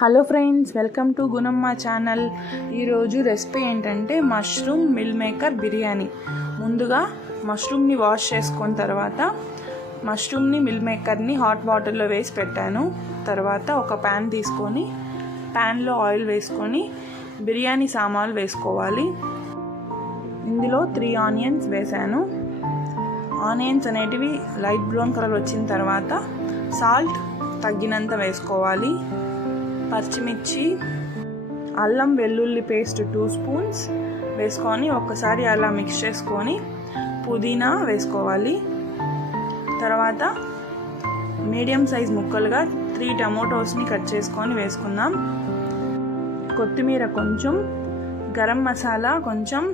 Hello friends, welcome to Gunamma channel. ఈరోజు recipe ఏంటంటే mushroom meal maker biryani. ముందుగా మష్రూమ్ని వాష్ చేసుకున్న తర్వాత మష్రూమ్ని మిల్ మేకర్ని హాట్ వాటర్లో వేసి పెట్టాను. తర్వాత ఒక ప్యాన్ తీసుకొని ప్యాన్లో ఆయిల్ వేసుకొని బిర్యానీ సామాన్లు వేసుకోవాలి. ఇందులో 3 ఆనియన్స్ వేసాను. ఆనియన్స్ అనేటివి లైట్ బ్రౌన్ కలర్ వచ్చిన తర్వాత సాల్ట్ తగ్గినంత వేసుకోవాలి. పచ్చిమిర్చి, అల్లం వెల్లుల్లి పేస్ట్ 2 స్పూన్స్ వేసుకొని ఒక్కసారి అలా మిక్స్ చేసుకొని పుదీనా వేసుకోవాలి. తర్వాత మీడియం సైజ్ ముక్కలుగా 3 టమోటోస్ని కట్ చేసుకొని వేసుకుందాం. కొత్తిమీర కొంచెం, గరం మసాలా కొంచెం.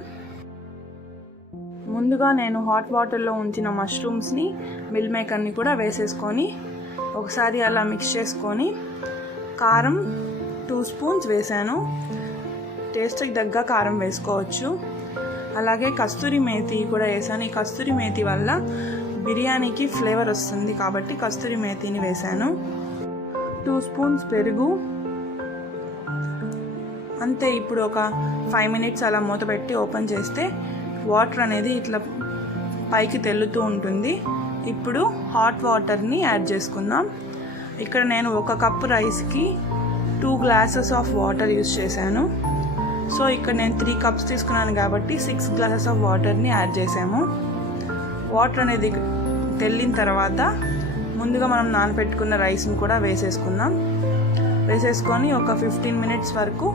ముందుగా నేను హాట్ వాటర్లో ఉంచిన మష్రూమ్స్ని మిల్ మేకర్ని కూడా వేసేసుకొని ఒకసారి అలా మిక్స్ చేసుకొని కారం 2 స్పూన్స్ వేసాను. టేస్ట్కి తగ్గ కారం వేసుకోవచ్చు. అలాగే కస్తూరి మేతి కూడా వేసాను. ఈ కస్తూరి మేతి వల్ల బిర్యానీకి ఫ్లేవర్ వస్తుంది కాబట్టి కస్తూరి మేతిని వేసాను. 2 స్పూన్స్ పెరుగు అంతే. ఇప్పుడు ఒక 5 మినిట్స్ అలా మూత పెట్టి ఓపెన్ చేస్తే వాటర్ అనేది ఇట్లా పైకి తెల్లుతూ ఉంటుంది. ఇప్పుడు హాట్ వాటర్ని యాడ్ చేసుకుందాం. ఇక్కడ నేను 1 కప్పు రైస్కి 2 గ్లాసెస్ ఆఫ్ వాటర్ యూస్ చేశాను. సో ఇక్కడ నేను 3 కప్స్ తీసుకున్నాను కాబట్టి 6 గ్లాసెస్ ఆఫ్ వాటర్ని యాడ్ చేసాము. వాటర్ అనేది తెల్లిన తర్వాత ముందుగా మనం నానబెట్టుకున్న రైస్ని కూడా వేసేసుకుందాం. వేసేసుకొని ఒక 15 మినిట్స్ వరకు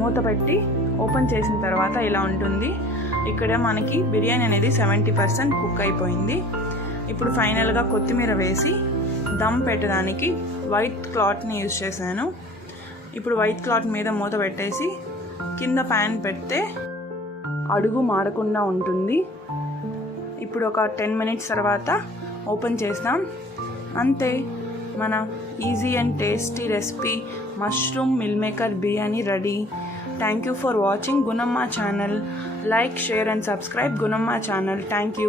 మూత పెట్టి ఓపెన్ చేసిన తర్వాత ఇలా ఉంటుంది. ఇక్కడ మనకి బిర్యానీ అనేది 70% కుక్ అయిపోయింది. ఇప్పుడు ఫైనల్గా కొత్తిమీర వేసి దమ్ పెట్టడానికి వైట్ క్లాత్ని యూజ్ చేశాను. ఇప్పుడు వైట్ క్లాత్ మీద మూత పెట్టేసి కింద ప్యాన్ పెడితే అడుగు మాడకుండా ఉంటుంది. ఇప్పుడు ఒక 10 మినిట్స్ తర్వాత ఓపెన్ చేస్తాం. అంతే, మన easy and tasty recipe mushroom meal maker biryani ready. Thank you for watching Gunamma channel. Like, share and subscribe Gunamma channel. Thank you.